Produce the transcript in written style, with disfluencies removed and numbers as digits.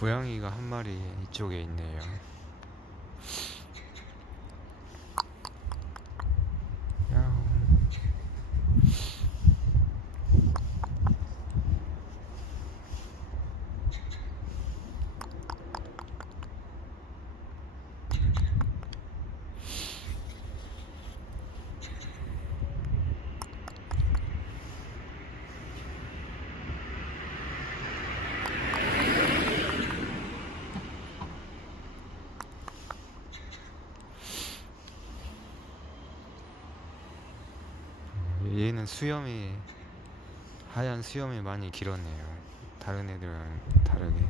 고양이가 한 마리 이쪽에 있네요. 야호. 얘는 수염이 하얀 수염이 많이 길었네요. 다른 애들은 다르게.